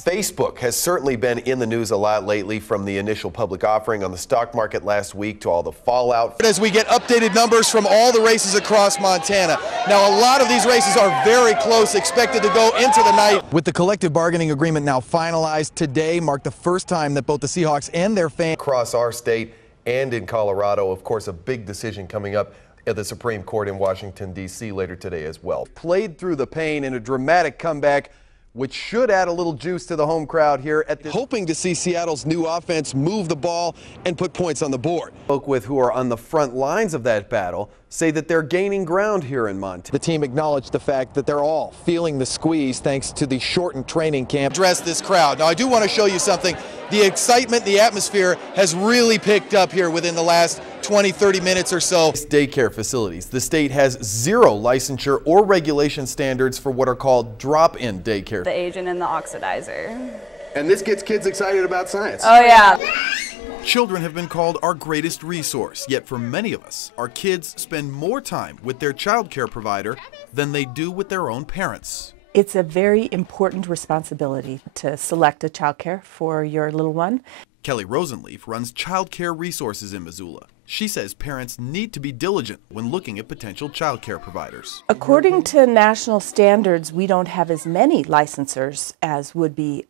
Facebook has certainly been in the news a lot lately, from the initial public offering on the stock market last week to all the fallout. As we get updated numbers from all the races across Montana. Now, a lot of these races are very close, expected to go into the night. With the collective bargaining agreement now finalized, today marked the first time that both the Seahawks and their fans Across our state and in Colorado, of course, a big decision coming up at the Supreme Court in Washington, D.C. later today as well. Played through the pain in a dramatic comeback, which should add a little juice to the home crowd here at this. hoping to see Seattle's new offense move the ball and put points on the board. Folk with who are on the front lines of that battle say that they're gaining ground here in Montana. The team acknowledged the fact that they're all feeling the squeeze thanks to the shortened training camp. Address this crowd. Now, I do want to show you something. The excitement, the atmosphere has really picked up here within the last 20-30 minutes or so. Daycare facilities. The state has zero licensure or regulation standards for what are called drop-in daycare. The agent and the oxidizer. And this gets kids excited about science. Oh yeah. Children have been called our greatest resource, yet for many of us, our kids spend more time with their child care provider than they do with their own parents. It's a very important responsibility to select a childcare for your little one. Kelly Rosenleaf runs Child Care Resources in Missoula. She says parents need to be diligent when looking at potential child care providers. According to national standards, we don't have as many licensors as would be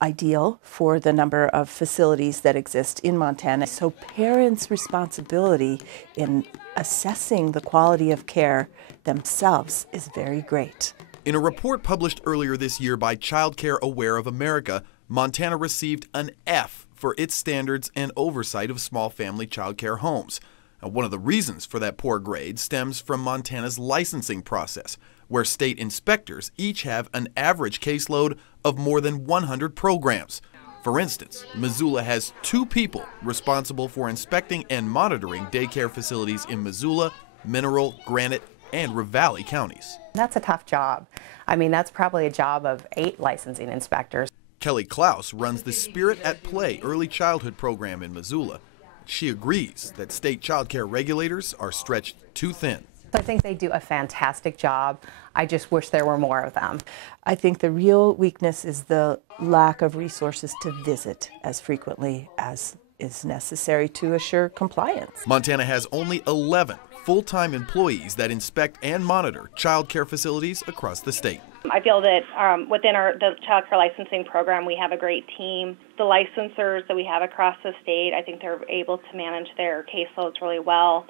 ideal for the number of facilities that exist in Montana. So parents' responsibility in assessing the quality of care themselves is very great. In a report published earlier this year by Child Care Aware of America, Montana received an F for its standards and oversight of small family child care homes. Now, one of the reasons for that poor grade stems from Montana's licensing process, where state inspectors each have an average caseload of more than 100 programs. For instance, Missoula has 2 people responsible for inspecting and monitoring daycare facilities in Missoula, Mineral, Granite, and Ravalli counties. That's a tough job. I mean, that's probably a job of 8 licensing inspectors. Kelly Klaus runs the Spirit at Play early childhood program in Missoula. She agrees that state child care regulators are stretched too thin. I think they do a fantastic job. I just wish there were more of them. I think the real weakness is the lack of resources to visit as frequently as is necessary to assure compliance. Montana has only 11 full-time employees that inspect and monitor child care facilities across the state. I feel that within the child care licensing program, we have a great team. The licensors that we have across the state, I think they're able to manage their caseloads really well.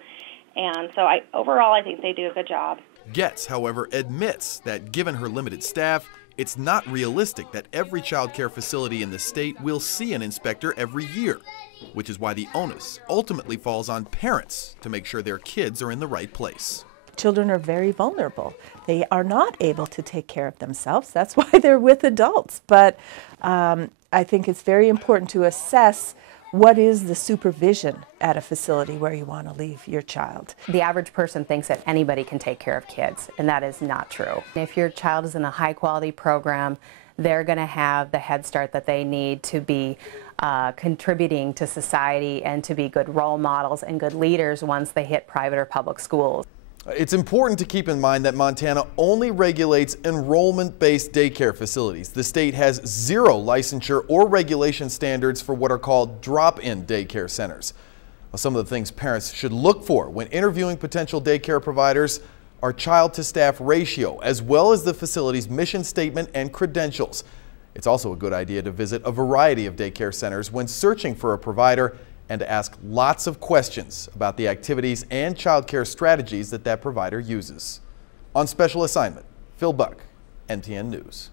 And so overall, I think they do a good job. Getz, however, admits that given her limited staff, it's not realistic that every child care facility in the state will see an inspector every year, which is why the onus ultimately falls on parents to make sure their kids are in the right place. Children are very vulnerable. They are not able to take care of themselves. That's why they're with adults. But I think it's very important to assess what is the supervision at a facility where you want to leave your child. The average person thinks that anybody can take care of kids, and that is not true. If your child is in a high-quality program, they're going to have the head start that they need to be contributing to society and to be good role models and good leaders once they hit private or public schools. It's important to keep in mind that Montana only regulates enrollment-based daycare facilities. The state has zero licensure or regulation standards for what are called drop-in daycare centers. Well, some of the things parents should look for when interviewing potential daycare providers are child-to-staff ratio, as well as the facility's mission statement and credentials. It's also a good idea to visit a variety of daycare centers when searching for a provider, and to ask lots of questions about the activities and child care strategies that provider uses. On special assignment, Phil Buck, NTN News.